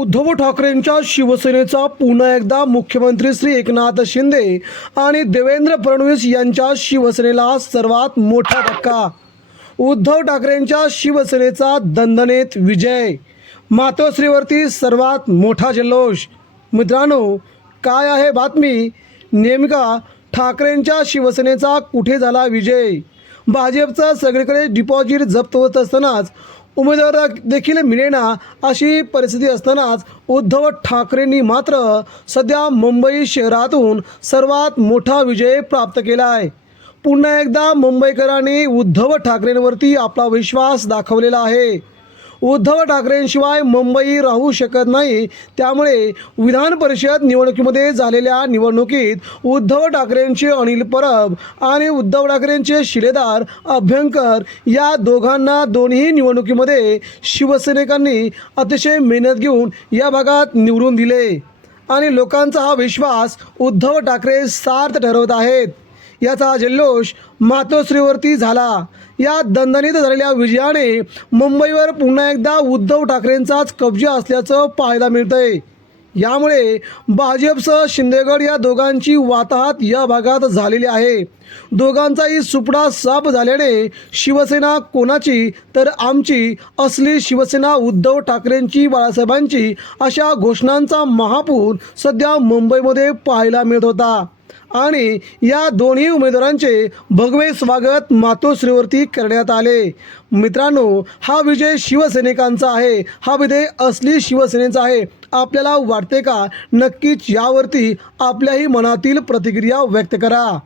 उद्धव ठाकरेंच्या शिवसेनेचा पुन्हा एकदा मुख्यमंत्री श्री एकनाथ शिंदे आणि देवेंद्र फडणवीस यांच्या शिवसेनेला सर्वात मोठा धक्का. उद्धव ठाकरेंच्या शिवसेनेचा दणदणीत विजय. मातोश्रीवरती सर्वात मोठा जल्लोष. मित्रांनो काय आहे बातमी? नेमका ठाकरेंच्या शिवसेनेचा कुठे झाला विजय? भाजपचा सगळीकडे डिपॉझिट जप्त होत असतानाच उमेदवार देखील मिळेना अशी परिस्थिती असतानाच उद्धव ठाकरेंनी मात्र सध्या मुंबई शहरातून सर्वात मोठा विजय प्राप्त केला आहे. पुन्हा एकदा मुंबईकरांनी उद्धव ठाकरेंवरती आपला विश्वास दाखवलेला आहे. उद्धव ठाकरेंशिवाय मुंबई राहू शकत नाही. त्यामुळे विधान परिषद निवडणुकीमध्ये झालेल्या निवडणुकीत उद्धव ठाकरेंचे अनिल परब आणि उद्धव ठाकरेंचे शिलेदार अभ्यंकर या दोघांना दोन्ही निवडणुकीमध्ये शिवसैनिकांनी अतिशय मेहनत घेऊन या भागात निवडून दिले. आणि लोकांचा हा विश्वास उद्धव ठाकरे सार्थ ठरवत आहेत. याचा जल्लोष मातोश्रीवरती झाला. या दणदणीत झालेल्या विजयाने मुंबईवर पुन्हा एकदा उद्धव ठाकरेंचाच कब्जा असल्याचं पाहायला मिळतंय. यामुळे भाजपसह शिंदेगड या दोघांची वाताहत या भागात झालेली आहे. दोघांचाही सुपडा साफ झाल्याने शिवसेना कोणाची तर आमची असली शिवसेना उद्धव ठाकरेंची बाळासाहेबांची अशा घोषणांचा महापूर सध्या मुंबईमध्ये पाहायला मिळत होता. आणि या दोन्ही उमेदवारांचे भगवे स्वागत मातोश्रीवरती करण्यात आले. मित्रांनो हा विजय शिवसैनिकांचा आहे. हा विजय असली शिवसेनेचा आहे. आपल्याला वाटते का? नक्कीच यावरती आपल्याही मनातील प्रतिक्रिया व्यक्त करा.